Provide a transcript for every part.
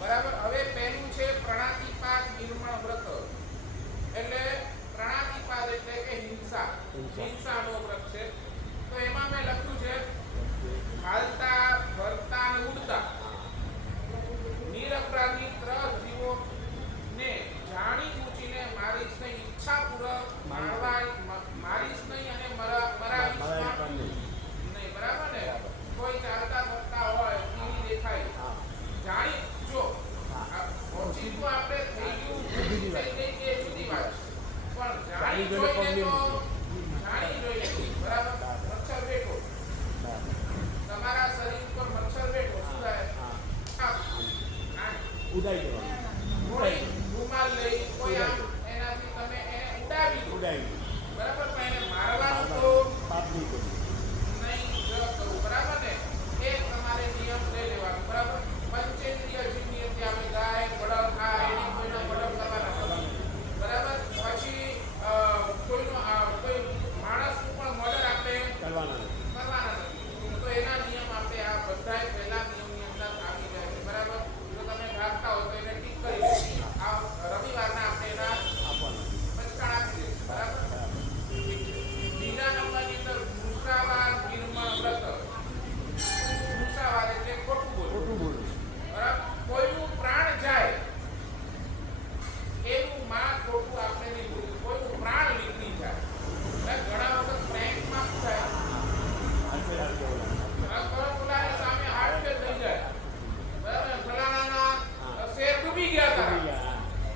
બરાબર. હવે પહેલું છે પ્રણાતિપાત નિર્મળ વ્રત. એટલે પ્રણાતિપાત એટલે કે હિંસા. હિંસાનો વ્રત છે. તો એમાં મેં લખ્યું છે હાલતા ફરતા અને ઉડતા નિરપરાધી 3 જીવો ને જાણી બૂજીને મારીશ નહીં, ઈચ્છાપૂર્વક મારીશ નહીં અને મરાવીશ નહીં. બરાબર ને? કોઈ ચાલતા ફરતા હોય ટીવી દેખાય જાણી જો ઓછી તો આપણે થઈ ગયું થઈ ગઈ કે જુદી વાત છે, પણ જાણી જોઈને તો જાણી જોઈને બરાબર. મચ્છર બેઠો તમારા શરીર પર મચ્છર બેઠો શું થાય? ઉડાઈ દેવાનું. કોઈ રૂમાલ લઈ કોઈ આમ એનાથી તમે એને ઉડાવી બરાબર, પણ એને મારવાનું તો પાપ નહીં કરવું. નહીં કરવું. બરાબર ને? એક તમારે નિયમ લઈ લેવાનો. બરાબર. પંચેન્દ્રિય જીવની અંદર આપણે ગાય બળદ આ એની કોઈનો બળદ કરવાના. બરાબર. પછી કોઈ માણસનું પણ મર્ડર આપણે કરવાના નથી. તો એના નિયમ આપણે આ બધા પહેલા નિયમની અંદર આવી જાય છે. બરાબર. જો તમે ભાગતા હો તો એને ટીક કરી દે. આ રવિવારના આપણે એના આપવાના. પચકાણ આપી દઈશું. બરાબર. બીજા નંબરની અંદર મુસાવાદ નિર્મળ વ્રત. મુસાવાદ એટલે ખોટું બોલવું. બરાબર. કોઈનું પ્રાણ જાય એનું માં ખોટું આપણે નહીં બોલવું. કોઈનું પ્રાણ નીકળી જાય. ઘણા વખત પ્રેન્કમાં શું થાય? ફલાણા સામે હાર્ટ ફેલ થઈ જાય. બરાબર. ફલાણાના શેર ડૂબી ગયા હતા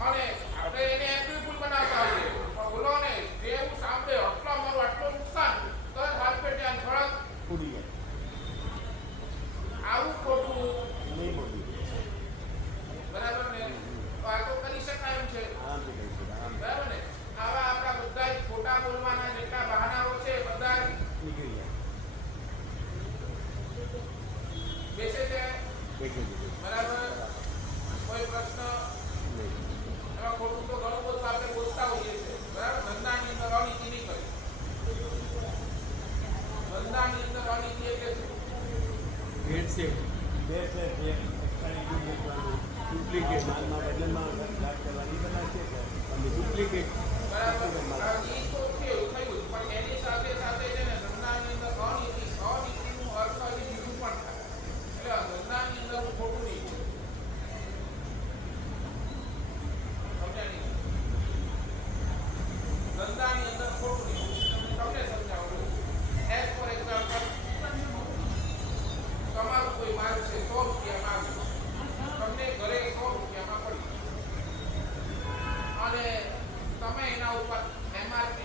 અને આપણે એને એપ્રિલ ફૂલ બનાવતા હોઈએ, પણ બોલો ને જેવું સાંભળે આટલો મારું આટલું નુકસાન તો હાથ પેટે આમ થોડાક ઉડી જાય. આવું ખોટું નહીં બોલવું. બરાબર ને? તો આ તો કરી શકાય એમ છે. આરામથી કરી શકાય. આરામ બરાબર ને? આવા આપણા બધા ખોટા બોલવાના જેટલા બહાનાઓ છે બધા નીકળી જાય. બેસે છે. બરાબર. કોઈ પ્રશ્ન નહીં. એમાં ખોટું તો ઘણું બધું આપણે બોલતા હોઈએ છીએ. બરાબર. ધંધાની અંદર અનીતિ નહીં કરી. ધંધાની અંદર અનીતિ એટલે શું? ડુપ્લિકેટ માલમાં બદલમાં ઘાટ કરવાની બધા છે કે તમે ડુપ્લિકેટ બરાબર. એ તો છે એવું થયું, પણ એની સાથે સાથે છે ને ધંધાની અંદર અનીતિનું અર્થ હજી બીજું પણ થાય. એટલે ધંધાની અંદર હું ખોટું નહીં બોલું. સમજ્યા નહીં? ધંધાની અંદર ખોટું નહીં બોલું. તમને સમજાવું. એઝ ફોર એક્ઝામ્પલ તમારું કોઈ માલ છે 100 રૂપિયા માંગ્યું, તમને ઘરે 100 રૂપિયામાં પડી અને તમે એના ઉપર MRP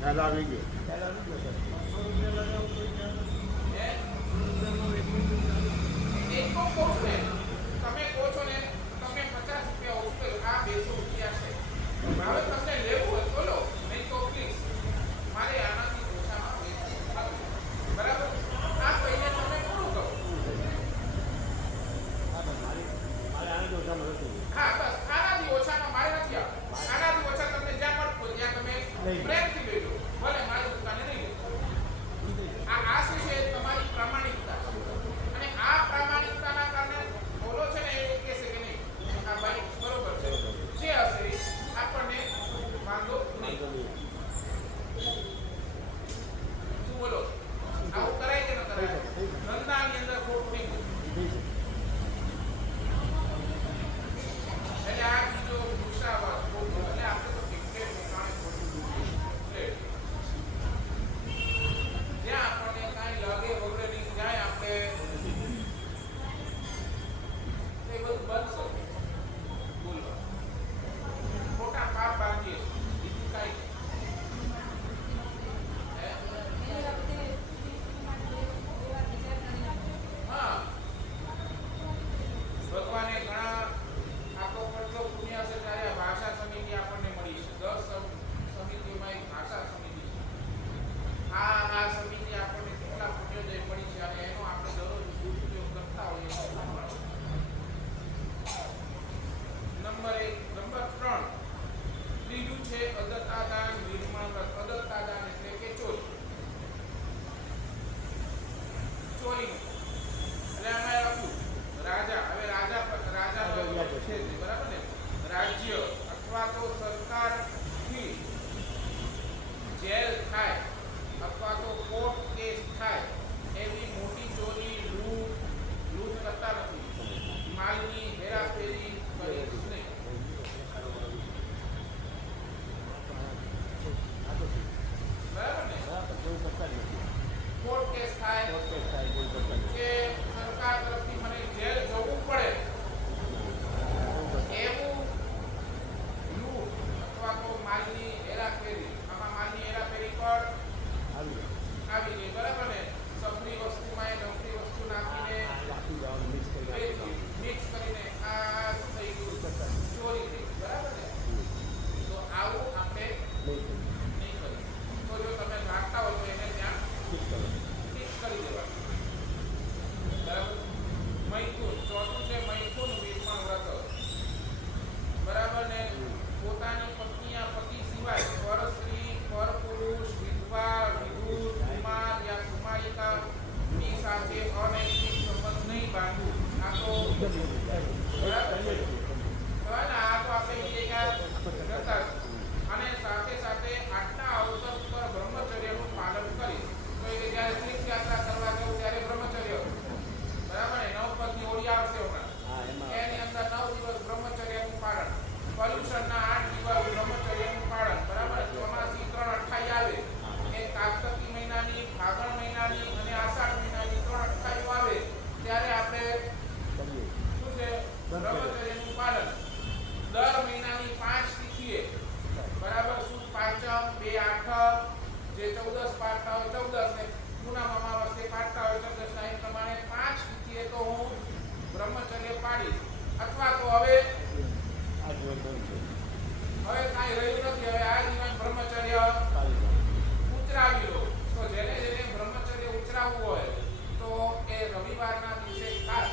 ખ્યાલ આવી ગયો ખ્યાલ આવી ગયો સર 100 રૂપિયા લગાવો તો હે? 100 એક તો કહું છું ને, તમે કહો છો ને, તમે 50 રૂપિયા ઓછું કર્યું, આ 200 રૂપિયા છે. હવે તમને લેવું હોય તો લો, નહીં તો પ્લીઝ મારે આનાથી ઓછામાં વેચવું. બરાબર? આ કહીને તમે પૂરું કરો. મારે આને જો ઓછામાં નથી હા બસ આનાથી ઓછામાં મારે નથી આવવું. આનાથી ઓછા તમને જ્યાં મળતું હોય ત્યાં તમે પ્રેમથી લઈ લો. ભલે મારી દુકાને નહીં લો. આ શું છે? તમારી પ્રામાણિકતા. અને આ પ્રામાણિકતાના કારણે બોલો છે ને એ કહેશે કે નહીં આ ભાઈ બરોબર છે, જે હશે એ આપણને વાંધો નહીં. શું બોલો? આવું કરાય કે ન કરાય? ધંધાની અંદર ખોટું નહીં બોલવું. એટલે આ બીજો ગુસ્સાવાળો ખોટું. એટલે આપણે તો ટિકિટ પોતાને ખોટું બોલવું. એટલે જ્યાં આપણને કાંઈ લાગે વગરે નહીં, જ્યાં આપણે એ બધું બનશે બોલવા. ખોટા પાપ બાંધીએ બીજું કાંઈ હા ભગવાને ઘણા આપણો કેટલો પુણ્ય છે ત્યારે ભાષા સમિતિ આપણને મળી છે. 10 સમિતિઓમાં એક ભાષા સમિતિ છે. આ સમિતિ આપણને કેટલા પુણ્યોદય મળી છે અને એનો આપણે દરરોજ દુરુપયોગ કરતા હોઈએ છીએ. નંબર 1. નંબર 3 ત્રીજું છે અદત્તાદાન નિર્માણ વ્રત. અદત્તાદાન એટલે કે ચોરી. ચોરીનું એટલે આમાં લખ્યું રાજા. હવે રાજાનો છે જ, બરાબર ને? રાજ્ય અથવા તો સરકારથી જેલ થાય અથવા તો કોર્ટ કેસ થાય એવી મોટી ચોરી, લૂંટ કરતા નથી. માલની હેરાફેરી કરીશ નહીં. બરાબર ને? કોઈ કરતા જ નથી કોર્ટ કેસ થાય કોઈ કરતા નથી કે સરકાર તરફથી મને જેલ જવું પડે એવું લૂંટ અથવા તો માલની હેરાફેરી. આમાં માલની હેરાફેરી પર આવી ગઈ. બરાબર ને? સફરી વસ્તુમાં એ નફરી વસ્તુ નાખીને મિક્સ કરીને આ શું થઈ ગયું? ચોરી થઈ. બરાબર ને? તો આવું આપણે નહીં કરીએ. તો જો તમે રાખતા હો તો એને ત્યાં ફિક્સ કરી દેવાનું. બરાબર? મૈથુન. ચોથું છે મૈથુન નિર્માણ વ્રત. બરાબર ને? પોતાની પત્ની પતિ સિવાય પર સ્ત્રી, પર પુરુષ, વિધવા, વિધુર, કુમાર યા કુમારિકા ની સાથે અનૈતિક સંબંધ નહીં બાંધવું. આ તો બરાબર છે. હવે ને આ તો આપણે બીજે ક્યાં જતા. અને સાથે સાથે આટલા અવસર પર બ્રહ્મચર્યનું પાલન કરી. તો એ જ્યારે તીર્થયાત્રા કરવા જવું ત્યારે બ્રહ્મચર્ય. બરાબર ને? 9 પદની ઓળી આવશે હમણાં. એની અંદર 9 દિવસ બ્રહ્મચર્યનું પાલન. પર્યુષણના 8 દિવસ બ્રહ્મચર્યનું પાલન. બરાબર? ચોમાસી 3 અઠ્ઠાઈ આવે. એ કારતકી મહિનાની, ફાગણ મહિનાની અને આષાઢ મહિનાની 3 અઠ્ઠાઈઓ આવે ત્યારે આપણે શું છે? બ્રહ્મચર્યનું પાલન. દર મહિનાની 5 તિથિએ બરાબર સુદ પાંચમ, 2 આઠમ, જે 14 પાડતા હોય 14 ને પૂનમ અમાવસ્યે પાડતા હોય 14 ના એ પ્રમાણે 5 તિથિએ તો હું બ્રહ્મચર્ય પાડીશ. અથવા તો હવે કાંઈ રહ્યું નથી, હવે આ જીવન બ્રહ્મચર્ય ઉતરાવી લો. તો જેને બ્રહ્મચર્ય ઉતરાવવું હોય તો એ રવિવારના દિવસે ખાસ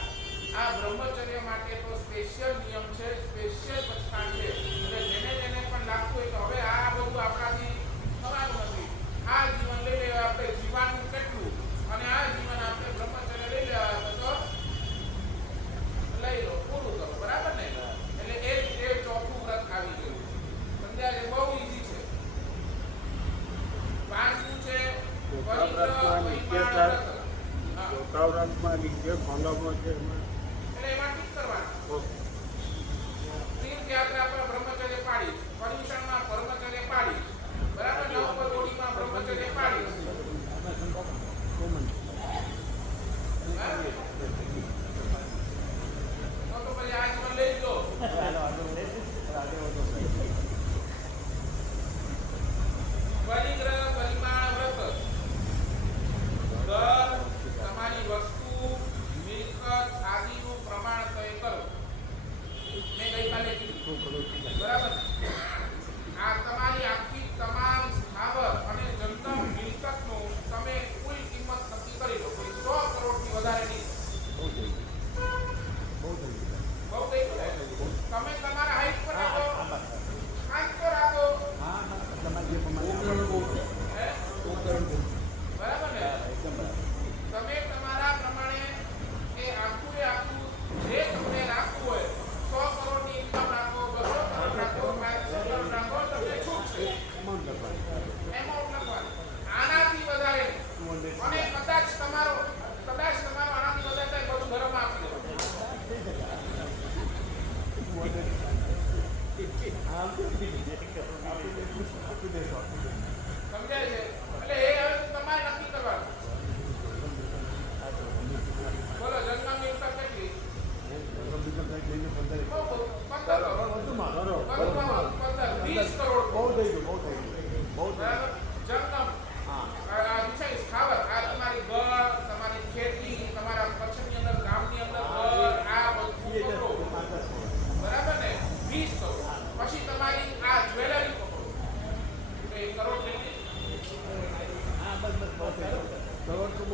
આ બ્રહ્મચર્ય માટે તો સ્પેશિયલ નિયમ છે, સ્પેશિયલ પચકાણ છે. એટલે જેને પણ લાગતું હોય કે હવે આ બધું આપણાથી થવાનું નથી, આ જીવન લઈ લેવા, આપણે જીવવાનું કેટલું અને આ જીવન આપણે બ્રહ્મચર્ય લઈ લેવા તો લઈ લો, પૂરું કરો. બરાબર ને? એટલે એ રીતે ચોથું વ્રત આવી ગયું. સમજાય? બહુ ઈઝી છે. પાંચમું છે પરિગ્રહ પરિમાણ વ્રત. હા, ચોથાવ્રતમાં નીચે ખોલામાં છે એટલે એમાં ટીક કરવાનું. તીર્થયાત્રા પર બ્રહ્મચર્ય પાડીશ, પર્યુષણમાં બ્રહ્મચર્ય પાડીશ, બરાબર? નવપદોડીમાં બ્રહ્મચર્ય પાડીશ. તો પછી આ જીવન લઈ લો. પરિગ્રહ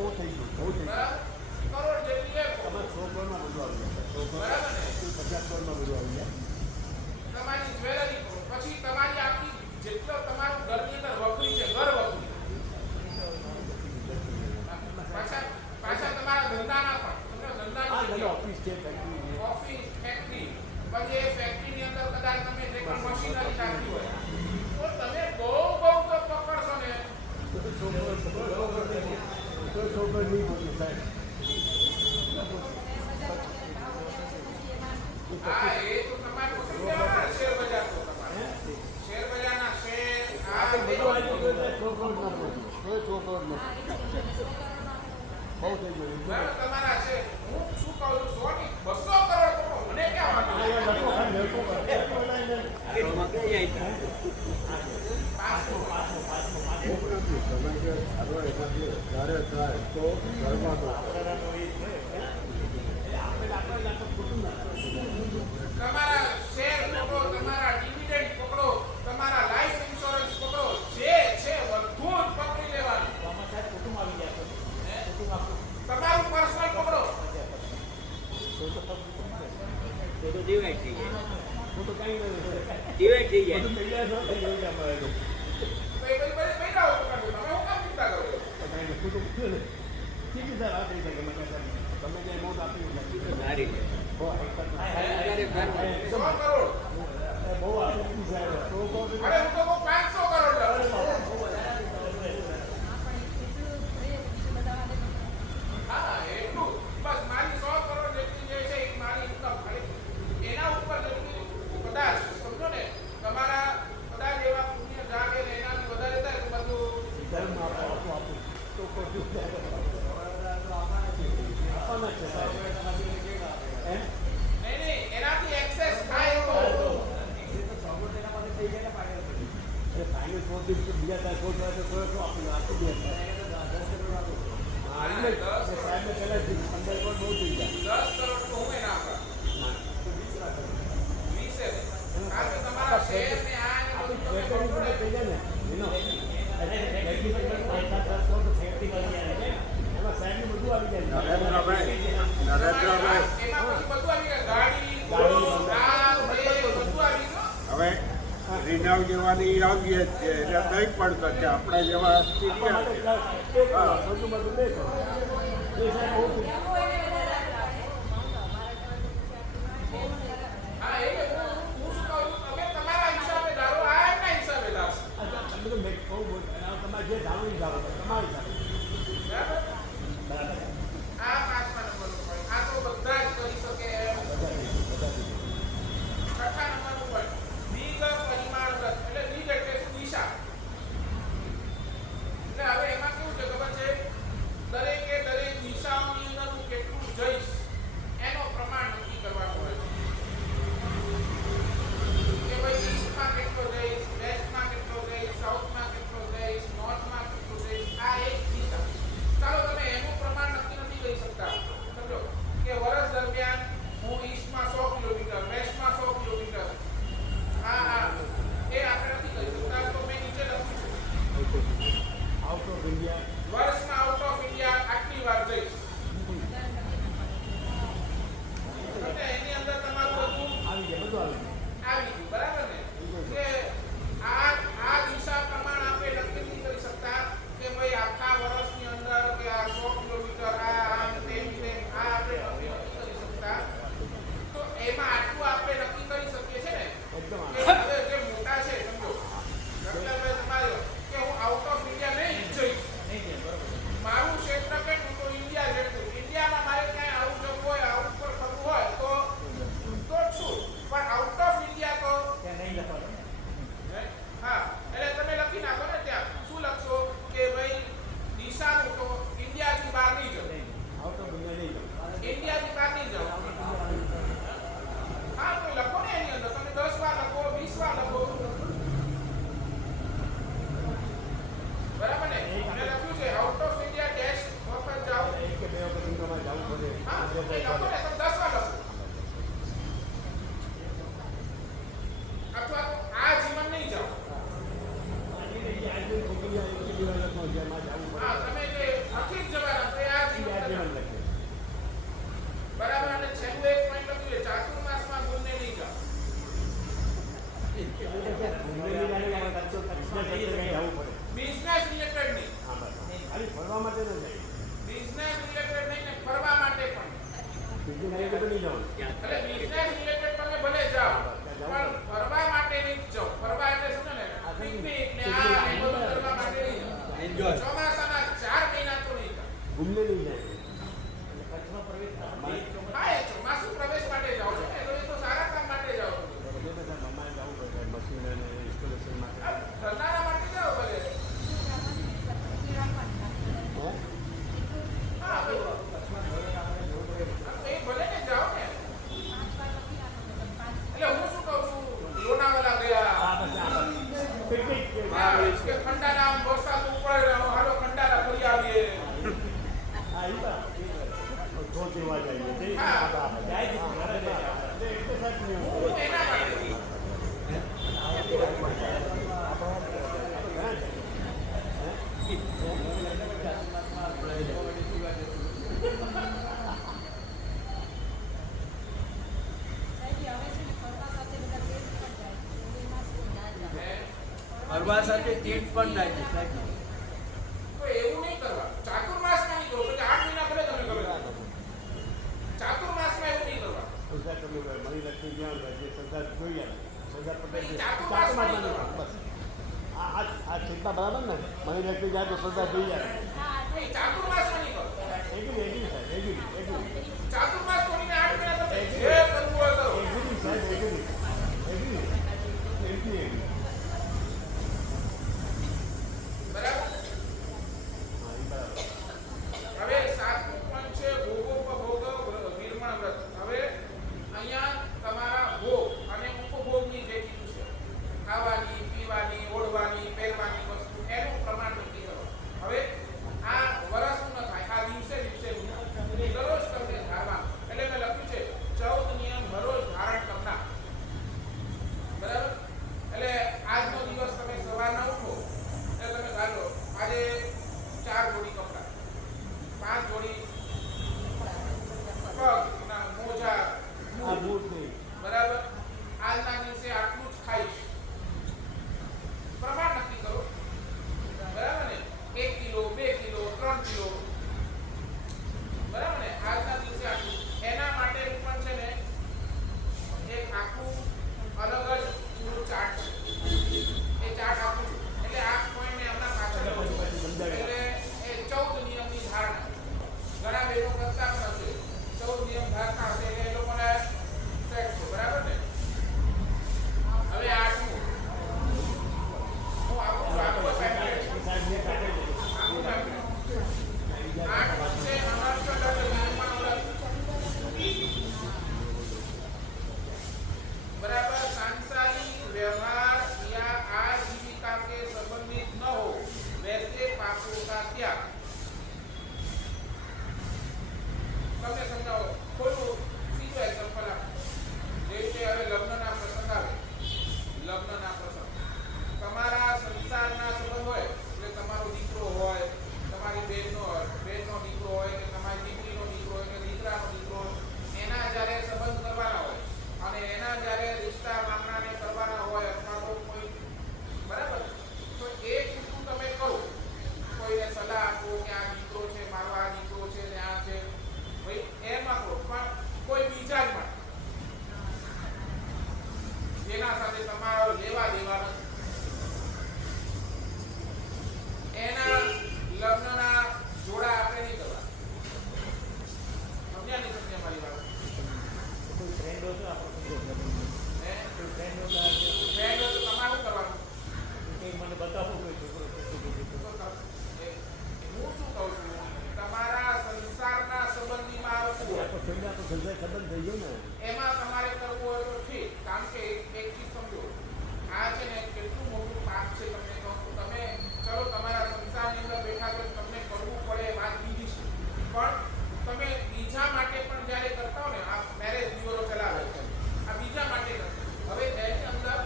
બહુ થઈ ગયું બહુ થઈ ગયું. બરાબર કરોડ જેટલી એપો તમારે 100 કરોડમાં બધું આવી જાય 100 કરોડ બરાબર ને 50 કરોડમાં બધું આવી જાય. તમારી જ્વેલરી પછી તમારી આખી જેટલો તમારું ઘરની અંદર વપરી છે ઘર વપરી પાછા પાછા તમારા ધંધાના પણ સમજો આ ધંધાની બધું જગ્યાઓ. ઓફિસ છે ફેક્ટરી છે. ઓફિસ ફેક્ટરી પછી એ ફેક્ટરીની અંદર કદાચ તમે જે પણ મશીનરી નાખી હોય તો તમે બહુ તો પકડશો ને તો 100 કરોડ નહીં બોલું સાહેબ. હા એ તો તમારે પકડી લેવાના શેર બજાર તો તમારે શેર બજારના શેર આ બધું આવી ગયું એટલે 100 કરોડ ના બોલું. 100 કરોડ ના બહુ થઈ ગયું. બરાબર તમારા શેર હું શું કહું છું 100 ની 200 કરોડ તો મને ક્યાં વાંધો આ લોકો ખાલી લોકો કરે. જ્યારે થાય તો ઘરમાં તો તમારા શેર પકડો તમારા ડિવિડન્ડ પકડો તમારા લાઈફ ઇન્સ્યોરન્સ પકડો જે છે બધું જ પકડી લેવાનું તમારું પર્સનલ પકડો તો ડિવાઈડ થઈ જાય હું તો કંઈ નહીં. ડિવાઈડ થઈ જાય બધું તૈયાર ન થઈ ગયું અમારે તો. ભાઈ પૈડા હો તમે હું કામ ચિંતા કરો છો? કંઈ નહીં. ખોટું પૂછ્યું ને. ઠીક છે સર આ થઈ શકે મને તમે જે એમાઉન્ટ આપ્યું નથી. સારી છે બહુ હકીકત અત્યારે ઘરમાં 100 કરોડ બહુ આપી સાહેબ. તો અરે હું તો કહું 500 કરોડ લો. હા એટલું બસ મારી 100 કરોડ જેટલી જે છે એ મારી ઇન્કમ ખાલી એના ઉપર જેટલી કદાચ સમજો ને તમારા કદાચ એવા પુણ્ય જાગે ને એનાથી વધારે થાય તો બધું ધર્મ આપું તો ખોટું આપવાના છે સાહેબ. નહીં એનાથી એક્સેસ થાય તો ફાઇનલ 4 દિવસ બીજા ત્યાં કોઈ તો આપી આપી દે. હા એટલે સાહેબને પહેલાં 15 કરોડ બહુ થઈ જાય. 10 કરોડ તો હું એને આપવા 20 કારણ કે તમારા શેર ને આ ને બધું તમે પકડો ને થઈ જાય ને એમાં સાહેબને બધું આવી જાય. નરેન્દ્રભાઈ એમાં પછી બધું આવી ગયું ગાડી ઘોડો કાર એ બધું આવી ગયું હવે રિનાવ જેવાની આવીએ જ છે એટલે કંઈ પણ કરશે આપણે જેવા આપવા માટે બધું બધું લે છે. એ સાહેબ બહુ થઈ જાય. હા એ હું શું કહું છું તમે તમારા હિસાબે ધારો આ એમના હિસાબે ધારશો તમે તો મેં બહુ તમારે જે ધારો એ ધારો તમારી સાથે બરાબર બરાબર. આ 5મા નંબરનું point આ તો બધા જ કરી શકે એમ છઠ્ઠા નંબરનું point દ્વિગર પરિમાણગત એટલે દ્વિગ એટલે શું દિશા એટલે હવે એમાં કેવું છે ખબર છે દરેકે દરેક દિશાઓની અંદર હું કેટલું જઈશ એનો પ્રમાણ નક્કી કરવાનું હોય છે કે ભાઈ ઈસ્ટમાં કેટલો જઈશ વેસ્ટમાં કેટલો જઈશ સાઉથમાં કેટલો જઈશ નોર્થમાં કેટલો જઈશ આ એક દિશા ચાલો તમે એનું પ્રમાણ નક્કી નથી કરી શકતા સમજો કે વર્ષ દરમિયાન હું ઈસ્ટમાં 100 કિલોમીટર વેસ્ટમાં 100 કિલોમીટર આ એ આપણે નથી કરી શકતા તો મેં નીચે લખ્યું છે આઉટ ઓફ ઇન્ડિયા વર્ષમાં આઉટ ઓફ ઇન્ડિયા આટલી વાર જઈશ એટલે એની અંદર તમારું બધું આવી જાય બધું આવી જાય. આવી ગયું બરાબર ને કે આ દિશા પ્રમાણ આપણે નક્કી નથી કરી શકતા કે ભાઈ આખા વર્ષની અંદર કે આ 100 કિલોમીટર આ આમ તેમ આ આપણે નક્કી નથી કરી શકતા તો એમાં આટલું આપણે નક્કી કરી શકીએ છે ને એકદમ કે હવે જે મોટા છે સમજો રતલાભાઈ તમારે કે હું આઉટ ઓફ ઇન્ડિયા નહીં જઈશ મારું ક્ષેત્ર કેટલું તો ઇન્ડિયા જેટલું ઇન્ડિયામાં મારે ક્યાંય આવું જવું હોય આવું પર કરવું હોય તો છું પણ આઉટ ઓફ ઇન્ડિયા તો હે? હા એટલે તમે લખી નાખો ને ત્યાં શું લખશો કે ભાઈ દિશાનું તો ઇન્ડિયાથી બહાર નહીં જવું આઉટ ઓફ ઇન્ડિયા નહીં જાઓ. ઇન્ડિયાથી બહાર નહીં જવું હા તો લખો ને એની અંદર તમે 10 વાર લખો 20 વાર લખો બરાબર ને મેં લખ્યું છે આઉટ ઓફ ઇન્ડિયા ડેશ વખત જાઓ એક કે બે વખત ઇન્ડિયામાં જવું પડે. હા એ લખો ને તમે 10 વાર લખો અથવા તો આ જીવન નહીં જાઓ આજે ખોટી આ એક દિવસ જેમાં જવું પડે. હા તમે જે નથી જ જવાના તો જાય. ચોમાસાના 4 મહિના તો નહીં થાય. ઘૂમને નહીં જાય. હા, એ ચોમાસુ પ્રવેશ માટે જાઓ છો ને, તો એ તો સારા કામ માટે જાઓ છો. બધે બધા મમ્માએ જવું પડે મશીન અને ઇન્સ્ટોલેશન માટે. આ ધરનારા માટે જાઓ ભલે. હે? હા, તો એ ભલે ને જાઓ ને. એટલે હું શું કહું છું, લોનાવાલા ગયા. પિકનિક હા, કે ખંડાલા આમ વરસાદ ઉપર હાલો ખંડાલા ફરી આવીએ. હા ઈ બા તો જોવા જઈએ જઈ હા. જાય છે એટલે સાચું હું એના માટે ફરવા સાથે તીર્થ પણ થાય છે સાહેબ. તો એવું નહીં કરવા. ચાતુર્માસમાં નહીં કરો, પછી 8 મહિના ભલે તમે કરો. ચાતુર્માસમાં એવું નહીં કરવા. સરદાર તમે મણિલક્ષ્મી જ્યાં જે સરદાર જોઈ સરદાર પટેલ પછી ચાતુર્માસમાં નહીં કરવા. બસ આ ચિંતા બરાબર ને મણિલક્ષ્મી જાય તો સરદાર જોઈ જાય નહીં, ચાતુર્માસમાં નહીં કરો. એગ્રી સાહેબ એગ્રી ચાતુર્માસ કરીને 8 મહિના તમે જે કરવું હોય કરો. સાહેબ એગ્રી બરાબર? હા એ બરાબર હવે 7મું પણ છે ભોગોપભોગ નિર્મણ વ્રત. હવે અહીંયા તમારા ભોગ અને ઉપભોગની જે ચીજ છે, ખાવાની, પીવાની, ઓઢવાની, પહેરવાની વસ્તુ, એનું પ્રમાણ નક્કી કરો. હવે આ વરસનું ન થાય, આ દિવસે દરરોજ તમને ધારવા. એટલે મેં લખ્યું છે 14 નિયમ હરોજ ધારણ કરનાર. બરાબર? એટલે આજનો દિવસ તમે સવારના ઉઠો એટલે તમે ધારો આજે 4 જોડી કપડાં, 5 જોડી પગના મોજા, આ બૂટ નહીં બરાબર? આજના દિવસે આટલું જ ખાઈશ. પ્રમાણ નક્કી કરો. બરાબર ને? 1 કિલો, 2 કિલો, 3 કિલો. બરાબર ને? આજના દિવસે આટલું. એના માટે પણ છે ને એક આખું અલગ જ પૂરું ચાર્ટ છે. એ ચાર્ટ આપું છું. એટલે આ પોઈન્ટને હમણાં પાછળ લઉં છું. એટલે એ 14 નિયમની ધારણા. ઘણા બહેનો કરતા પણ હશે. 14 નિયમ ધારતા હશે એટલે એ લોકોને સેટ છે. બરાબર ને? હવે 8મું હું આપું છું. આખો pamphlet છે. સાહેબ જે કાઢે છે આખું pamphlet. 8મું છે અનર્થદંડ નિર્માણ વ્રત. बराबर सांसारिक व्यवहार या आजीविका के संबंधित न हो वैसे पापों का त्याग. તમને સમજાવો ખોટું સીધું એક્ઝામ્પલ આપો. જેવી રીતે હવે લગ્નના પ્રસંગ આવે, લગ્નના પ્રસંગ તમારા સંસારના સંબંધ હોય એટલે તમારો દીકરો હોય, તમારી બહેનનો દીકરો હોય કે તમારી દીકરીનો દીકરો હોય કે દીકરાનો દીકરો હોય, એના જ્યારે સંબંધ કરવાના હોય અને એના જ્યારે રિશ્તા માંગણાને કરવાના હોય અથવા તો કોઈ, બરાબર, તો એ પૂરતું તમે કરો. કોઈને સલાહ આપો કે આ દીકરો છે મારો, આ દીકરો છે ને આ છે ભાઈ, એમાં કરો. પણ કોઈ બીજા જ માટે જેના સાથે તમારો લેવા દેવા નથી, એના લગ્નના જોડા આપણે નહીં કરવા. સમજ્યા નહીં સમજ્યા મારી વાત? કોઈ ફ્રેન્ડ હોય તો આપણે હે? ફ્રેન્ડ હોય ફ્રેન્ડ હોય તો તમારે શું કરવાનું? કંઈ મને બતાવો કોઈ છોકરો હું શું કહું છું, તમારા સંસારના સંબંધીમાં આવતું હોય આપણો ફ્રેન્ડ આપણો સંસાર સંબંધ થઈ ગયો ને એમાં તમારે કરવું હોય તો ઠીક. કારણ કે એક ચીજ સમજો, આ છે ને કેટલું મોટું પાપ છે. તમને કહું છું, તમે ચલો તમારા સંસારની અંદર બેઠા છો, તમને કરવું પડે એ વાત બીજી છે. પણ તમે બીજા માટે પણ જ્યારે કરતા હો ને, આ મેરેજ બ્યુરો ચલાવે છે, આ બીજા માટે નથી. હવે એની અંદર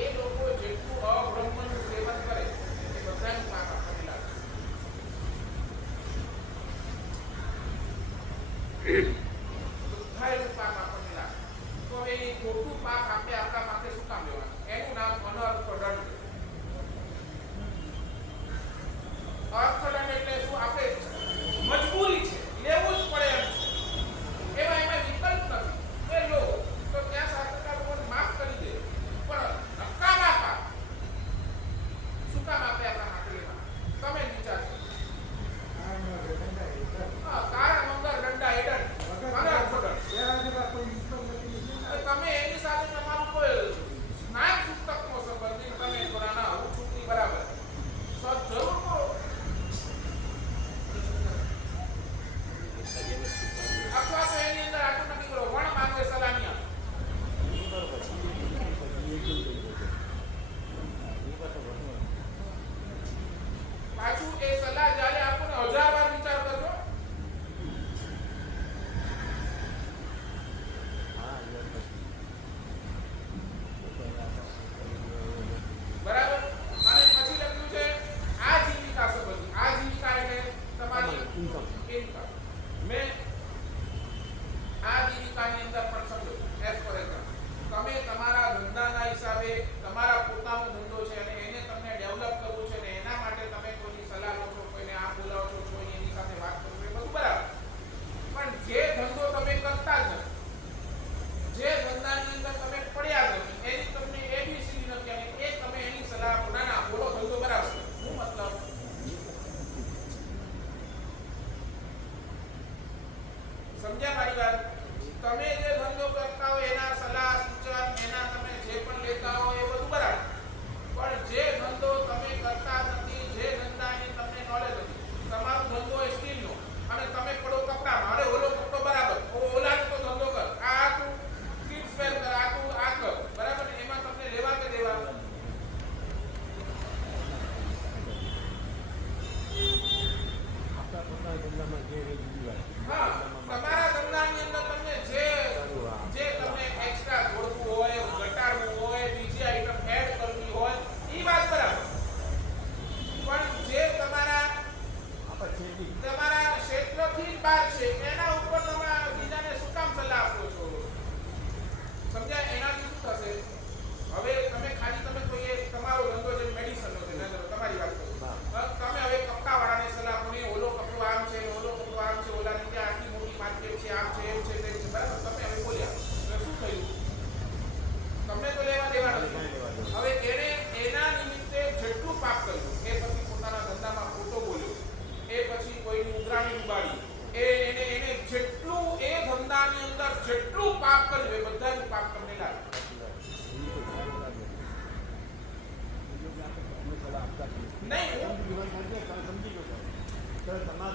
એ લોકો જેટલું અબ્રહ્મનું સેવન કરે એ બધાનું પાપ આપણને લાગે. બધાનું પાપ આપણને લાગે. તો હવે એ ખોટું પાપ આપણે આપણા માથે શું કામ લેવાનું? એનું નામ અનર્થદંડ. અર્થદંડ એટલે શું? આપણે મજબૂરી છે, લેવું જ પડે એમ છે. એમાં વિકલ્પ નથી. એ લો તો ત્યાં શાસ્ત્રકાર લોકોને માફ કરી દે, પણ નકામા પાપ શું કામ આપણે આપણા માથે લેવાના? તમે વિચાર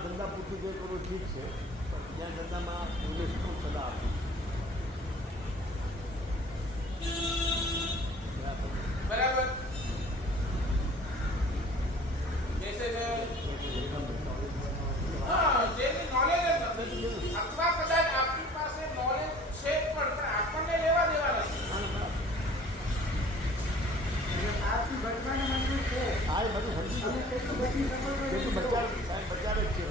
ધંધા પૂરતું જે કરવું ઠીક છે પણ ત્યાં ધંધામાં ઇન્વેસ્ટ પણ સલાહ આપી બરાબર જૈસે કે હા જેની નોલેજ જ નથી અથવા કદાચ આપણી પાસે નોલેજ છે પણ આપણને લેવા દેવા નથી આપની ઘટનાને મંજૂર છે આ એ બધું સમજી જેટલું બચાવે સાહેબ બચાવે જ છે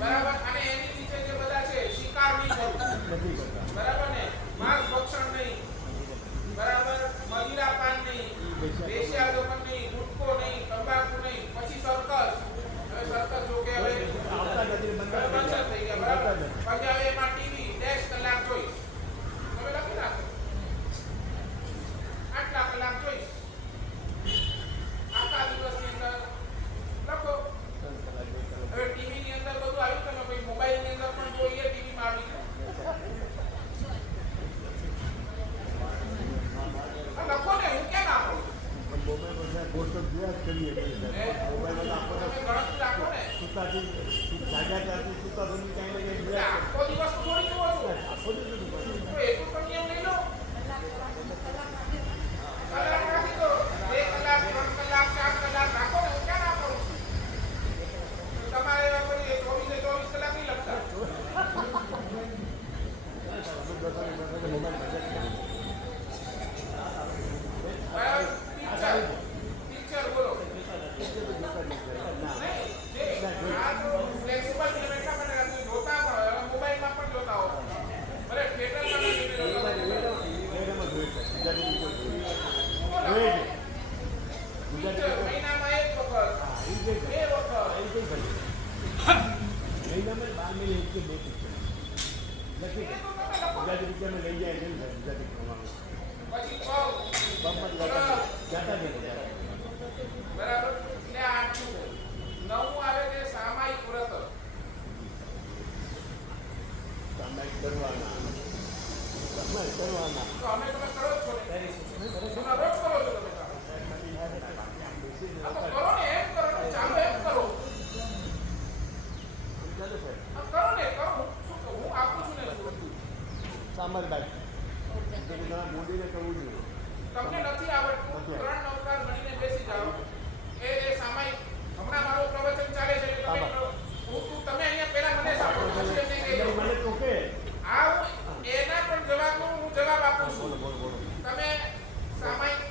બરાબર અને એની નીચે જે બધા છે શિકાર નહીં કરવું નથી કરતા બરાબર ને માંસ ભક્ષણ નહીં બરાબર મદિરાપાન નહીં વેશ્યાગમન નહીં ગુટકો નહીં તંબાકુ નહીં પછી સર્કસ હવે સર્કસ જો કે હવે આવતા નથી હવે બંધ થઈ ગયા બરાબર પછી હવે એમાં ટીવી 10 કલાક જોઈશ તમે લખી નાખો 8 કલાક જોઈશ આખા દિવસની અંદર લખો હવે ટીવી ની અંદર બધું આવ્યું તમે ભાઈ મોબાઈલ ની અંદર પણ જોઈએ ટીવી માં આવી ગયું લખો ને હું ક્યાં ના કરું મોબાઈલ ગોષ્ઠ જોયા જ કરીએ મોબાઈલ આપણને તમે ગણતરી રાખો ને સુતાથી જાગ્યા ત્યાંથી સુતા સુધી કાંઈ ને કંઈ જોયા આખો દિવસ તો થોડી જોવો છો આખો દિવસ નથી કરતા. તો એટલું પણ નિયમ લઈ લો કલાક રાખી દો 2 કલાક 3 કલાક 4 કલાક રાખો ને હું ક્યાં ના કરું છું તમારે એવા કરી 24 કલાક નહીં લખતા મોબાઈલ મજા જ કરી બરાબર ટીચર બોલો નહીં જે આ તો ફ્લેક્સિબલ નિયમ એટલા માટે રાખ્યું જોતા પણ હોય હવે મોબાઈલમાં પણ જોતા હો ભલે થિયેટરમાં નથી જોતા ટીચર મહિનામાં 1 વખત 2 વખત ગુજરાતી પિક્ચરમાં લઈ જાય નહીં ગુજરાતી પ્રમાણે પછી જાતા જ બરાબર એટલે 8 નવમું આવે છે સામાયિક વ્રત સામાયિક કરવાના તો અમે તમે કરો જ છો ને તમે રોજ કરો છો તમે આ તો કરો ને એમ કરો ને ચાલો એમ કરો આ કરો ને કરો શું કહું હું આપું છું ને સામર બાઈક મોદીને કરવું જોઈએ તમને નથી આવડતું 3 નવકાર ગણીને બેસી જાઓ એ સામાયિક હમણાં મારું પ્રવચન ચાલે છે એટલે તમે અહીંયા પહેલા મને સાંભળો પછી એમને કહી મને તો કે આ હું એના પણ જવાબનો હું જવાબ આપું છું બોલો તમે સામાયિક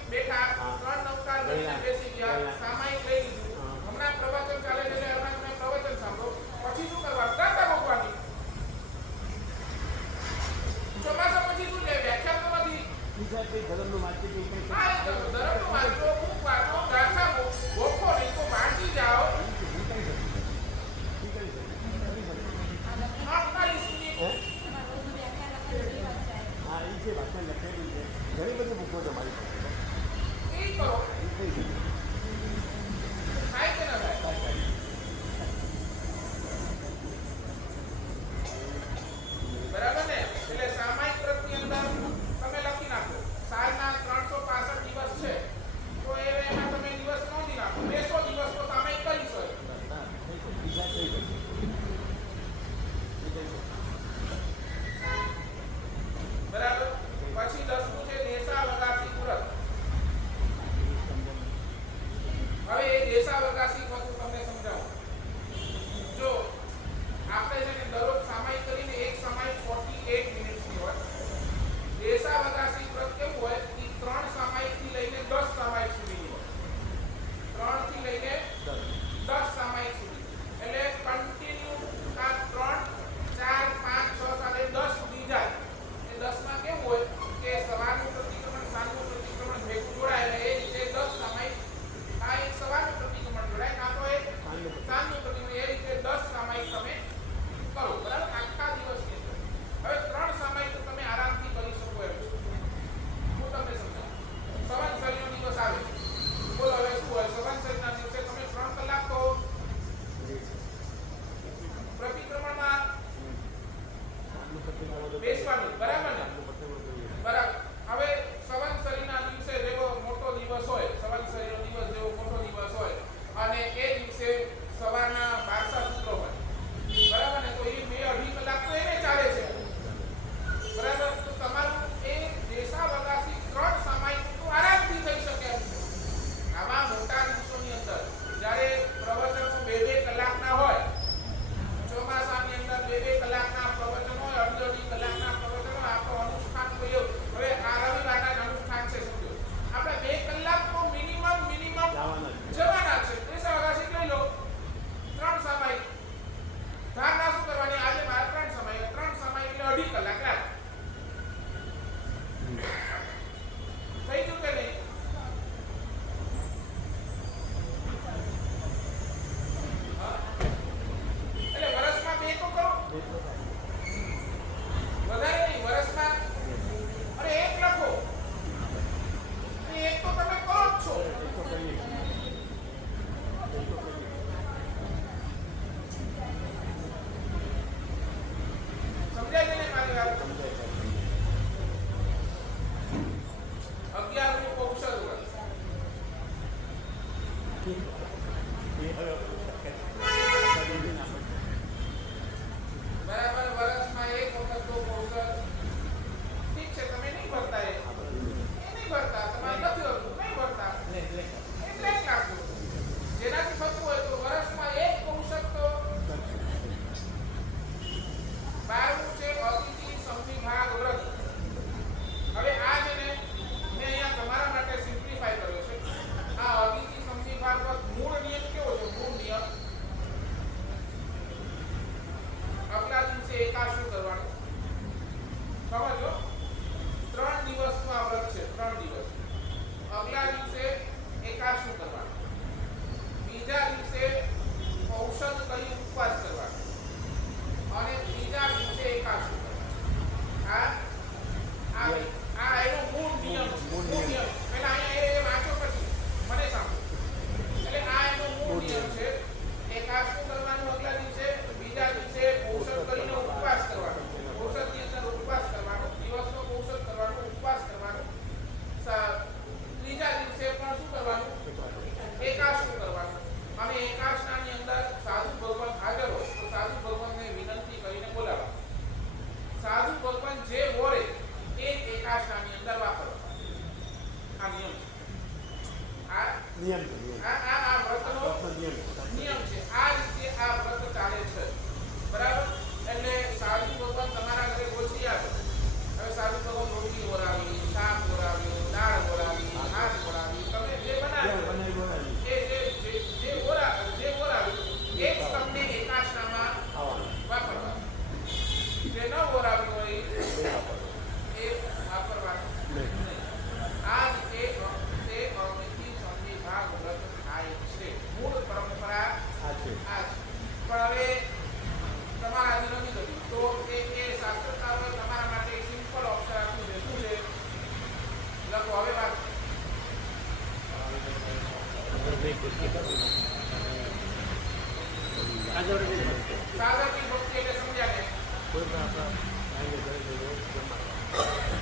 સાધનની ભક્તિ એટલે સમજ્યા ને?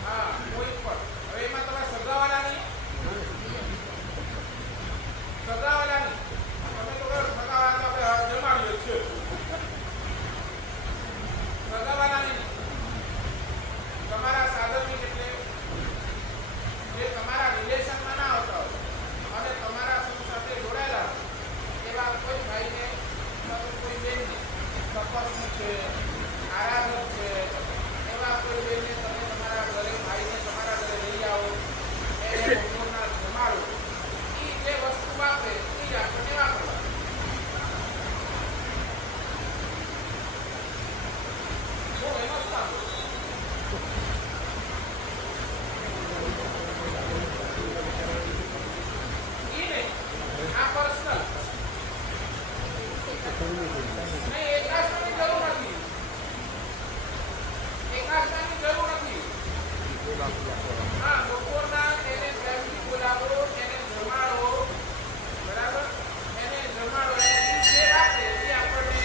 હા, કોઈ પણ. હવે એમાં તમારે સગાવાલા નહીં? સગાવાલા નહીં. તમે તો કહો સગાવાલા તો આપણે જમાડીએ જ છે. સગાવાલા નહીં. તમારા સાધનની એટલે જે તમારા રિલેશનમાં ના આવતા હોય અને તમારા સંઘ સાથે જોડાયેલા હોય એવા કોઈ ભાઈને અથવા કોઈ બેનને તપસ્વી છે, આરાધક છે, એવા કોઈ બેનને તમે તમારા ઘરે ભાઈને તમારા ઘરે લઈ આવો, એને બપોરના જમાડો. એ જે વસ્તુ વાપરે એ જ આપણને વાપરવા. બહુ એનો જ કામ. આ પર્સનલ નહીં, એકાસની જરૂર નથી. એકાસની જરૂર નથી. હા, બપોરના એને પ્રેમથી બોલાવો, એને જમાડો, બરાબર? એને જમાડો, જે વાપરે એ આપણને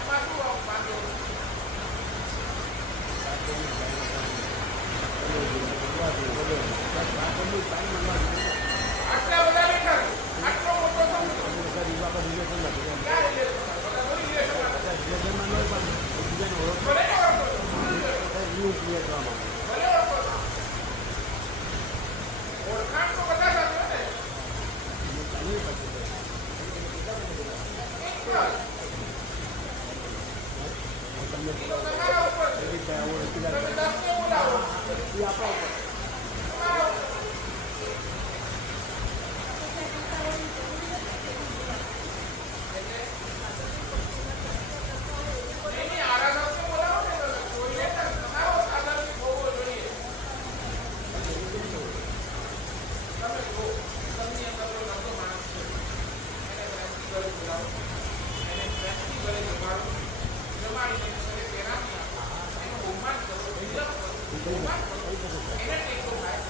એમાં શું વાંધો? આટલા બધા બેઠા છે. આટલો મોટો સમૂહ. ક્યાં રિલેશનમાં? બધા કોઈ રિલેશનમાં નથી. ભલે ને ઓળખો છો. ભલે ઓળખો છો. ઓળખાણ તો બધા સાથે હોય ને. એક જ. એ તો તમારા ઉપર છે. તમે 10 ને બોલાવો. તમારા ઉપર. નહીં, આરાધકને બોલાવો ને. જોઈએ ને, તમારો સાધન હોવો જોઈએ. તમે જુઓ, ઘરની અંદર કોઈ નતો માણસ છે, એને પ્રેમથી ઘરે બોલાવો, એને પ્રેમથી ઘરે જમાડો, જમાડીને ઘરે પહેરાવી આપો, એનું બહુમાન કરો, ઇજ્જત કરો, બહુમાન કરો, એને ટેકો થાય.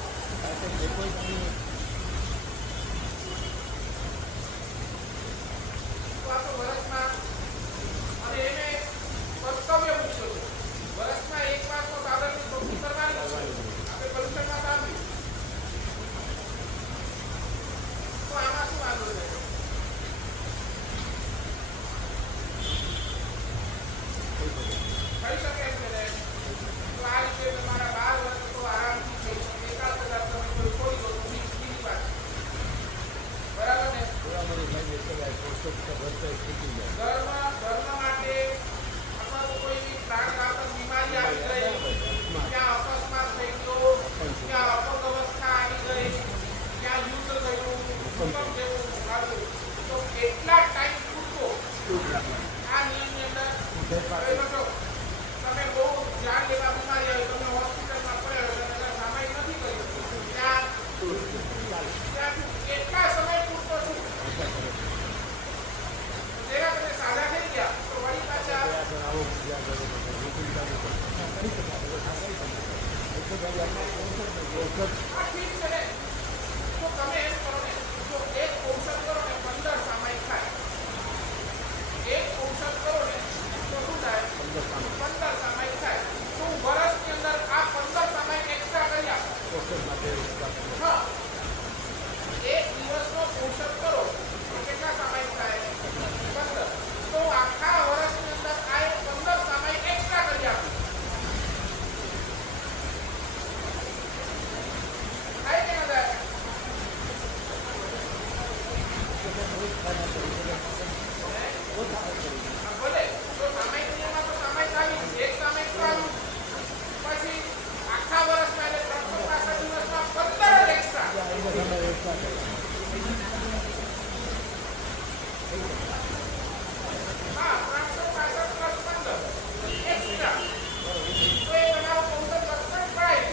તો આ તો વર્ષમાં અને એને કર્તવ્ય મૂક્યો છે. વર્ષમાં એક વાર તો સાધનની ભક્તિ કરવાની છે. આપણે કલ્ચરમાં સાંભળ્યું. તો આમાં શું વાંધો છે? થઈ શકે એમ છે ને? તો આ રીતે તમારા 12 વર્ષ તો આરામથી થઈ શકે. એકાદ કદાચ તમે કોઈ છોડી દો તો બીજી વાત છે. બરાબર ને? ધર્મ માટે અથવા તો કોઈ પ્રાણઘાતક બીમારી આવી ગઈ, ત્યાં અકસ્માત થઈ ગયો, ત્યાં અપંગ અવસ્થા આવી ગઈ, ત્યાં યુદ્ધ થયું, ભૂકંપ જેવું આવ્યું, તો કેટલા ટાઈમ પૂરતો આ નિયમની અંદર હવે જો તમે બહુ જાન લેવા બીમારી આવી, તમે હોસ્પિટલમાં પડ્યા હોય, તમે સામાયિક નથી કરી શકતું, ત્યાં કેટલા સમય પૂરતો છું? જેવા તમે સાજા થઈ ગયા તો વળી પાછા આ ઠીક છે ને? તો તમે એમ કરો ને, જો એક ઔષધ કરો ને 15 સામાયિક થાય. એક ઔષધ કરો ને તો શું થાય? 15 સામાયિક થાય. તો વર્ષની અંદર આ 15 સામાયિક એક્સ્ટ્રા કરી આપો. હા, એક દિવસનો ઔષધ કરો તો કેટલા સામાયિક થાય? 15. તો આખા વર્ષની અંદર આ 15 સામાયિક એક્સ્ટ્રા કરી આપો. થાય કે ના થાય? ભલે તો સામાયિક નિયમમાં તો સામાયિક આવી, એક સામાયિક તો આવ્યું, પછી આખા વર્ષમાં એટલે 365 દિવસમાં 15 એક્સ્ટ્રા. હા, 365 પ્લસ 15 એક્સ્ટ્રા. તો એ તમારો ઔષધ લક્ષણ થાય.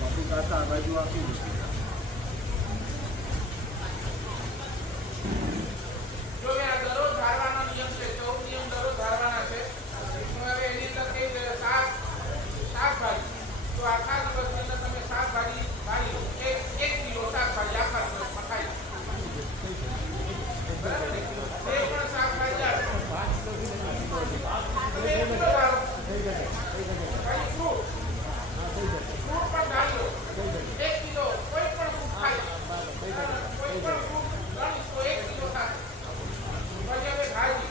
બાપુ કાકા આ બાજુ આપી દીધું. જો કે આ દરરોજ ધારવાનો નિયમ છે 14 નિયમ દરરોજ ધારવાના છે હવે એની અંદર કઈ શાકભાજી તો આખા દિવસની અંદર તમે શાકભાજી ભાજી એક કિલો શાકભાજી આખા દિવસમાં ખાઈ લો. બરાબર ને? બે પણ શાકભાજી આપો. તમે એક કિલો ધારો. પછી ફ્રૂટ પણ ધારી લો. 1 કિલો કોઈ પણ ફ્રૂટ ખાઈ લો. કોઈ પણ ફ્રૂટ ગણીશ તો 1 કિલો થાય. પછી હવે ભાજી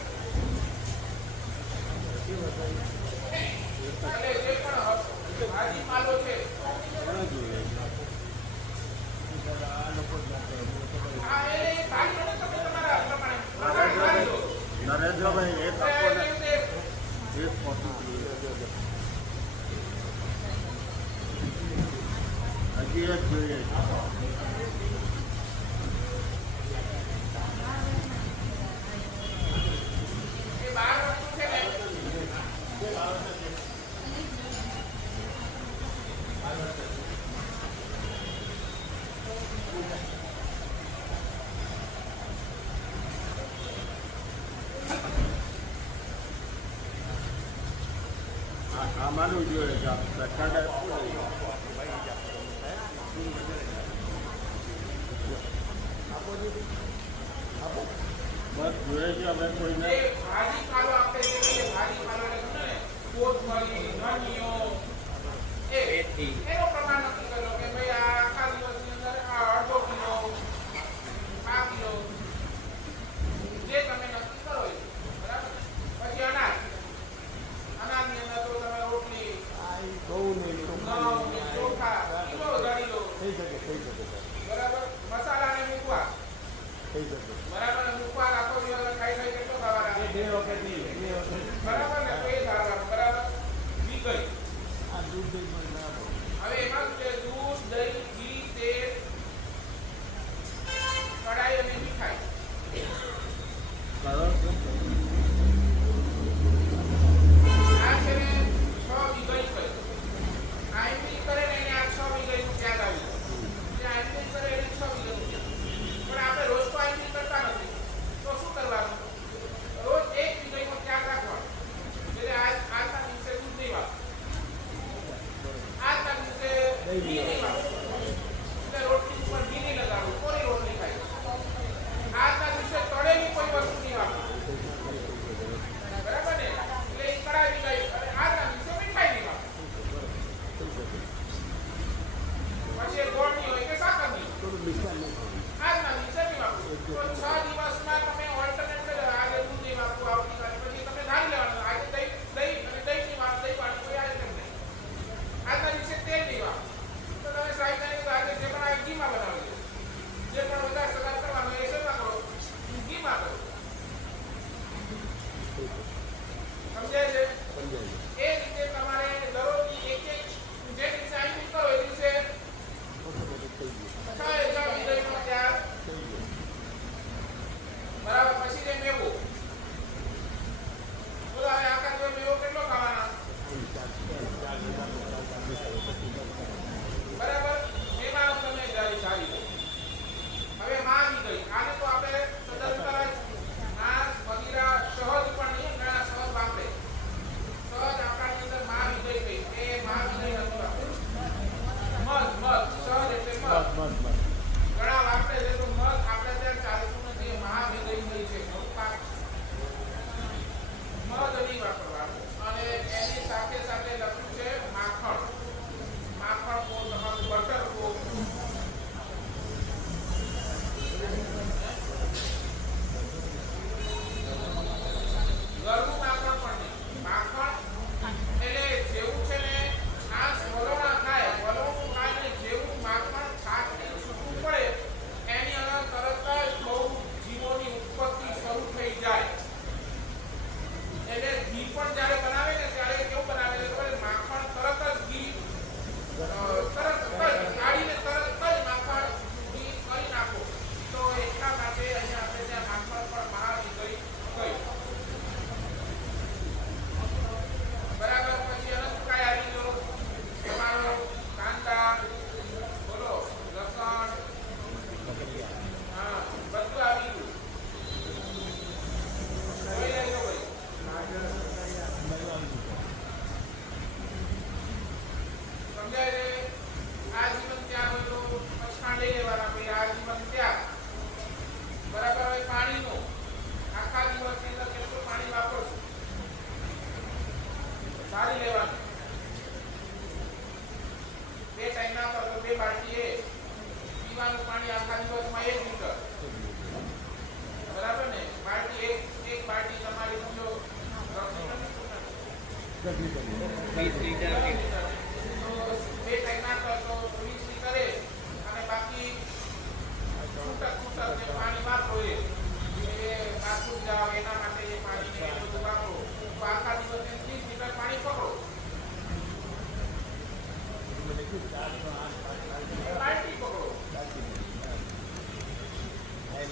એટલે જે પણ ભાજી પાલો છે આ એ ભાજી લો ને તમે તમારા પ્રમાણે ધારી લો. નરેન્દ્રભાઈ એક આપો ને એક મોટું હજી એક જોઈએ. એ 12 વસ્તુ છે ને આમાંનું જોઈએ છે સરકારે બસ જોઈએ છે અમે કોઈને જે ભાજી પાલો આપે છે એ ભાજી પાલો એટલે ને કોથમરી ધનિયો એનો પ્રમાણ નક્કી કરી લો કે ભાઈ આ આખા દિવસની અંદર આ અડધો કિલો 5 કિલો જે તમે નક્કી કરો એ બરાબર ને? પછી અનાજની અંદર તો તમે રોટલી ઘઉં ને ચોખા કિલો ધરી લો. થઈ શકે બરાબર મસાલાને મૂકવા બરાબર ને? મૂકવા આખો દિવસ ખાઈ કેટલો ખાવાના બરાબર ને? તો એ ધારવાનું બરાબર. ઘી ગઈ આ દૂધ દહીં પણ ના હોય. હવે એમાં શું છે દૂધ દહીં ઘી તેલ કઢાઈ અને મીઠાઈ કરો આ છે ને 6 વીઘઈ કહે આ એમની કરે ને એને આ 6 વીઘઈનું ત્યાગ આવી જાય જે આઈપી કરે એને 6 વીઘઈનું ત્યાગ પણ આપણે રોજ તો આઈપી કરતા નથી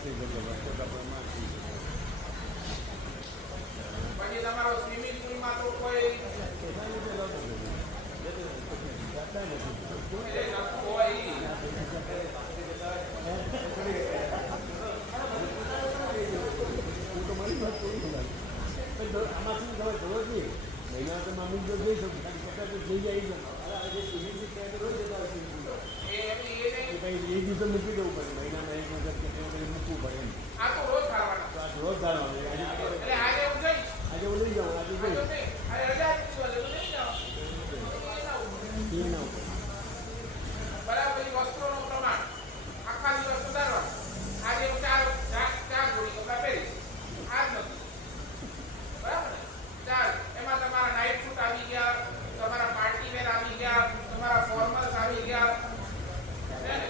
થઈ શકે વસ્તુ પ્રમાણ થઈ શકે પછી તમારો સ્વિમિંગ પુલમાં તો કોઈ એ નતું હોય ઈ. આમાં શું ખબર ખબર છે મહિના તો મામી જો જઈ શકું ખાલી કદાચ જઈ જાય છે એ એક દિવસે મૂકી દેવું પડે મહિનામાં એક વખત કે મૂકવું પડે એમ આ તો રોજ ખાવાના. તો આ રોજ ધારવાનું એટલે આજે હું જઈશ. આજે હું લઈ જાઉં આજે આજે જઈશ નહીં. આજે રજા જ છે, એટલે હું નહીં જાઉં. એ ના ઉપર બરાબર. એ વસ્ત્રોનું પ્રમાણ આખા દિવસ સુધારવાનું. આજે હું ચાર જોડી કપડાં પહેરીશ. આજ નથી. બરાબર ને? ચાર. એમાં તમારા નાઇટ સૂટ આવી ગયા, તમારા પાર્ટી વેર આવી ગયા, તમારા ફોર્મલ્સ આવી ગયા. હે ને?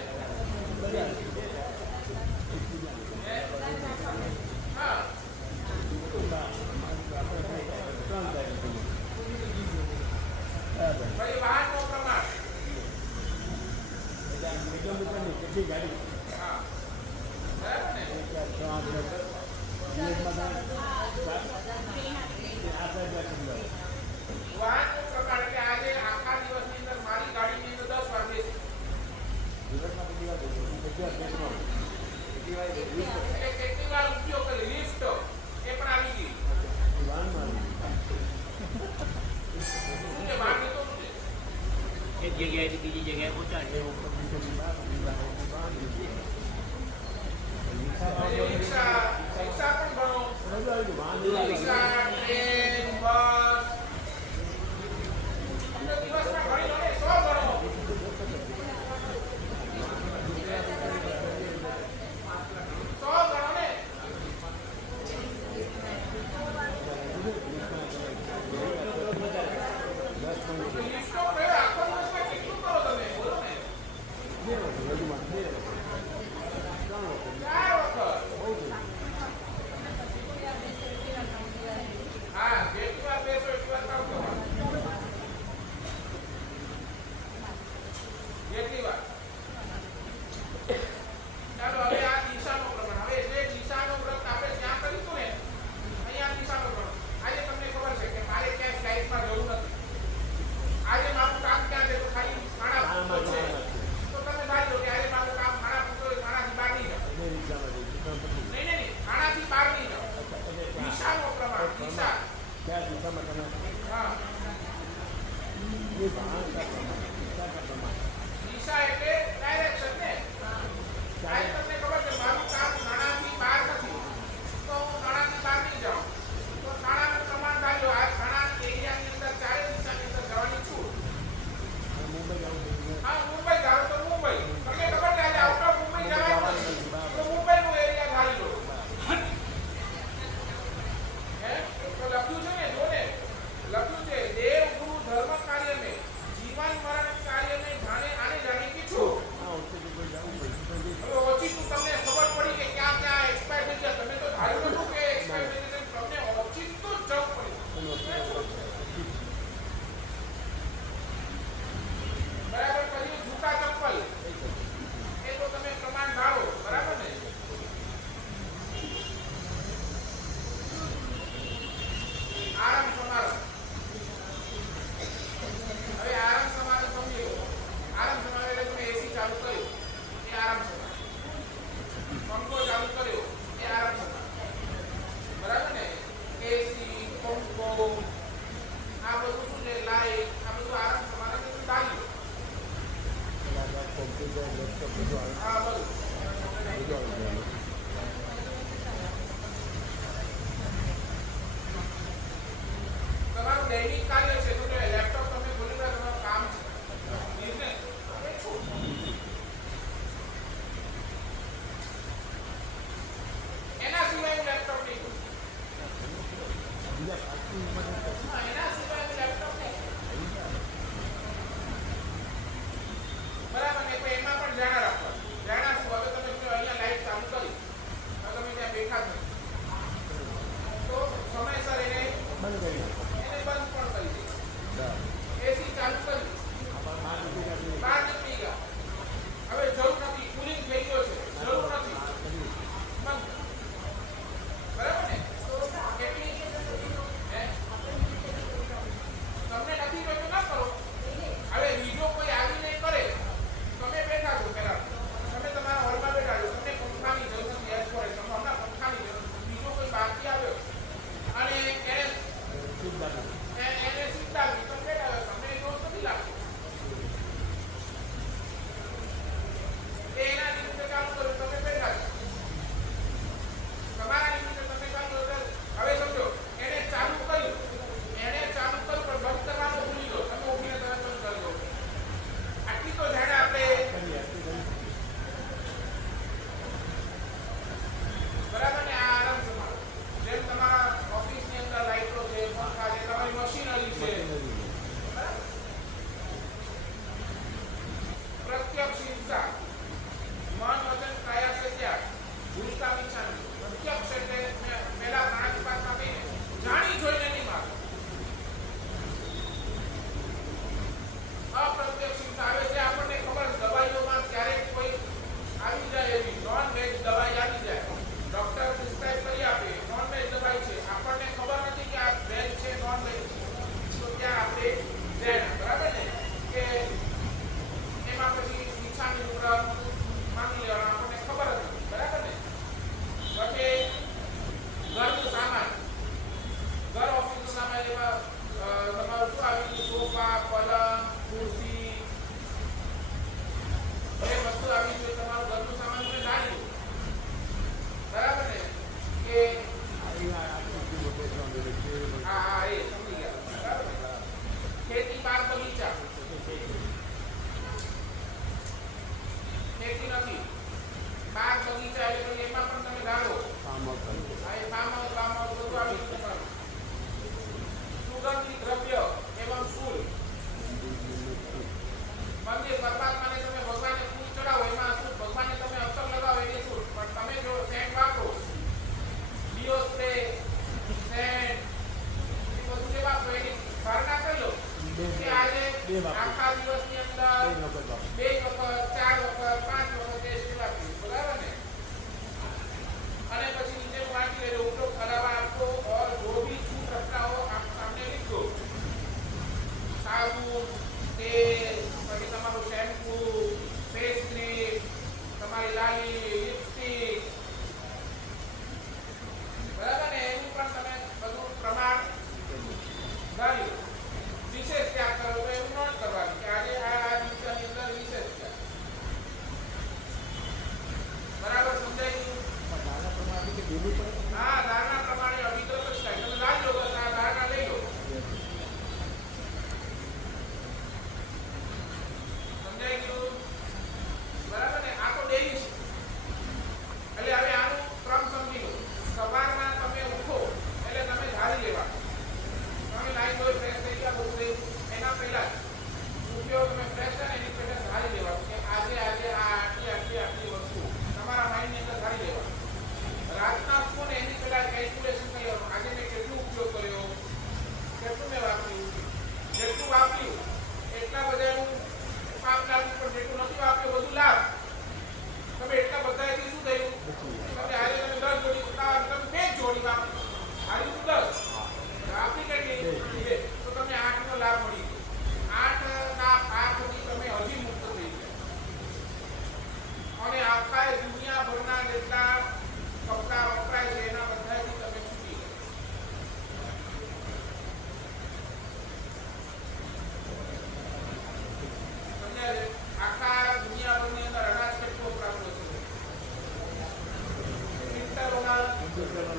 હા. 3 તારીખ પછી વાહનનું પ્રમાણ. કેટલી ગાડી હા. બરાબર ને? વાહનનું પ્રમાણ એટલે આજે આખા દિવસની અંદર મારી ગાડીની અંદર 10 વાર બેસીશ. એટલે કેટલી વાર ઉપયોગ કરી લિફ્ટ એ પણ આવી ગઈ. શું છે વાહનની તો શું છે? એક જગ્યાએથી બીજી જગ્યાએ પહોંચાડે. રિક્ષા પણ ગણો. રિક્ષા, ટ્રેન, બસ. તમને દિવસમાં ગણી લો ને 100 ગણો. 100 ગણો ને. લિફ્ટનો પ્રયોગ આખો દિવસમાં કેટલું કરો તમે? બોલો ને. 4 વખત. મજબૂત કરવાનો